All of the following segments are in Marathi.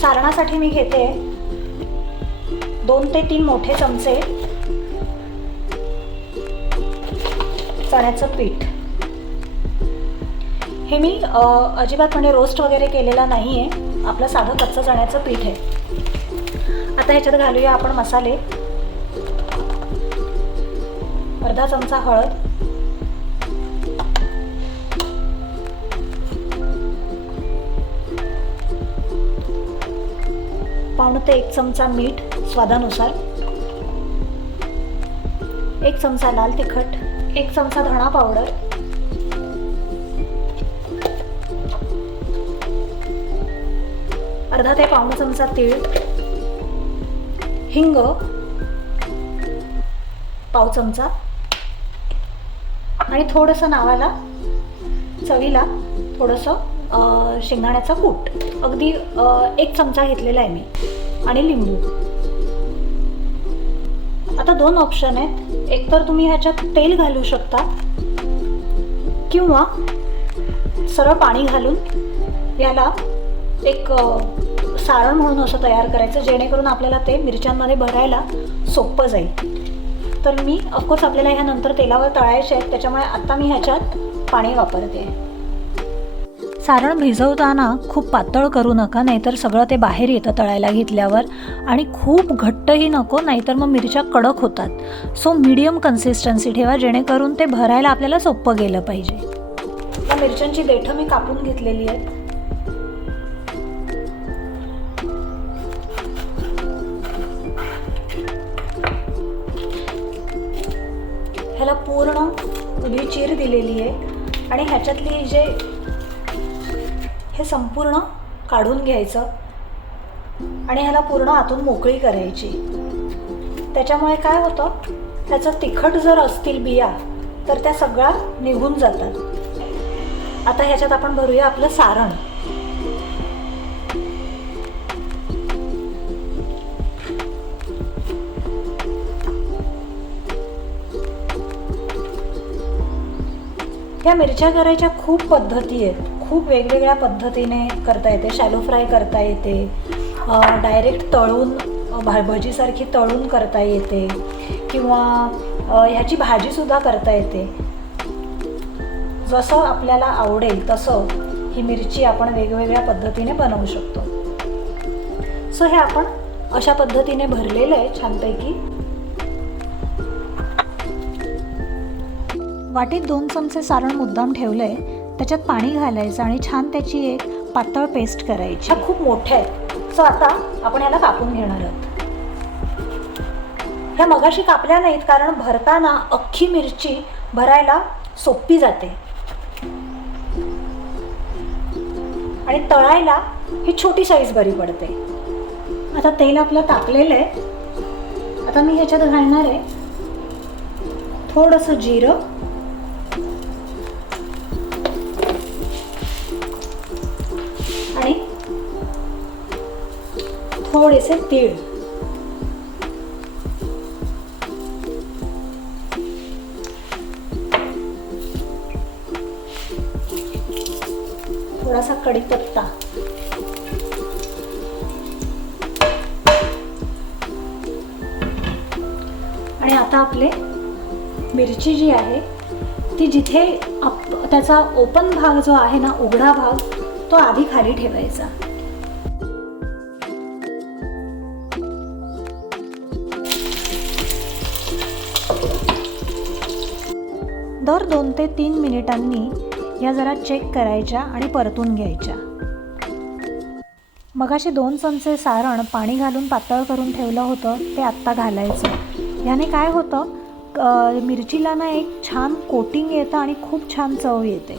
सारणासाठी मी घेते. दोन ते तीन मोठे चमचे. चण्याचं पीठ. हे मी अजिबात म्हणजे रोस्ट वगैरे केलेला नाही आहे आपलं साधं कच्चं चण्याचं पीठ आहे. आता ह्याच्यात घालूया आपण मसाले. अर्धा चमचा हळद. पावणं ते एक चमचा मीठ स्वादानुसार. एक चमचा लाल तिखट एक चमचा धणा पावडर. अर्धा ते पाऊण चमचा तीळ. हिंग पाव चमचा. आणि थोडंसं नावाला चवीला थोडंसं शेंगदाण्याचा कूट. अगदी एक चमचा घेतलेला आहे मी. आणि लिंबू. आता दोन ऑप्शन आहेत. एक तर तुम्ही ह्याच्यात तेल घालू शकता. किंवा सरळ पाणी घालून याला एक सारण म्हणून असं तयार करायचं जेणेकरून आपल्याला ते मिरच्यांमध्ये भरायला सोपं जाईल. तर मी ऑफकोर्स आपल्याला ह्या नंतर तेलावर तळायचे आहेत. त्याच्यामुळे आत्ता मी ह्याच्यात पाणी वापरते. सारण भिजवताना खूप पातळ करू नका नाहीतर सगळं ते बाहेर येतं तळायला घेतल्यावर. आणि खूप घट्टही नको नाहीतर मग मिरच्या कडक होतात. सो मीडियम कन्सिस्टन्सी ठेवा जेणेकरून ते भरायला आपल्याला सोपं गेलं पाहिजे. या मिरच्यांची देठं मी कापून घेतलेली आहेत. ह्याला पूर्ण उभी चीर दिलेली आहे. आणि ह्याच्यातली जे हे संपूर्ण काढून घ्यायचं आणि ह्याला पूर्ण आतून मोकळी करायची. त्याच्यामुळे काय होतं? त्याचं तिखट जर असतील बिया तर त्या सगळ्या निघून जातात. आता ह्याच्यात आपण भरूया आपलं सारण. ह्या मिरच्या करायच्या खूप पद्धती आहेत. खूप वेगवेगळ्या पद्धतीने करता येते. शॅलो फ्राय करता येते. डायरेक्ट तळून भा भजीसारखी तळून करता येते. किंवा ह्याची भाजीसुद्धा करता येते. जसं आपल्याला आवडेल तसं ही मिरची आपण वेगवेगळ्या पद्धतीने बनवू शकतो. सो हे आपण अशा पद्धतीने भरलेलं आहे छानपैकी. वाटीत दोन चमचे सारण मुद्दाम ठेवलं आहे त्याच्यात पाणी घालायचं आणि छान त्याची एक पातळ पेस्ट करायची. ह्या खूप मोठ्या आहेत सो आता आपण याला कापून घेणार आहोत. ह्या मगाशी कापल्या नाहीत कारण भरताना अख्खी मिरची भरायला सोपी जाते. आणि तळायला ही छोटी साईज बरी पडते. आता तेल आपलं तापलेलं आहे. आता मी ह्याच्यात घालणार आहे. थोडंसं जिरं. थोडेसे तीळ थोडासा कढीपत्ता आणि आता आपले मिरची जी आहे ती जिथे आप त्याचा ओपन भाग जो आहे ना उघडा भाग तो आधी खाली ठेवायचा. दर दोन ते तीन मिनिटांनी या जरा चेक करायच्या आणि परतून घ्यायच्या. मगाशी दोन चमचे सारण पाणी घालून पातळ करून ठेवलं होतं ते आत्ता घालायचं. ह्याने काय होतं मिरचीला ना एक छान कोटिंग येतं आणि खूप छान चव येते.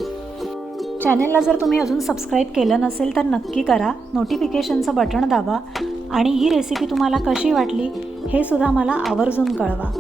चॅनेलला जर तुम्ही अजून सबस्क्राईब केलं नसेल तर नक्की करा. नोटिफिकेशनचं बटण दाबा आणि ही रेसिपी तुम्हाला कशी वाटली हे सुद्धा मला आवर्जून कळवा.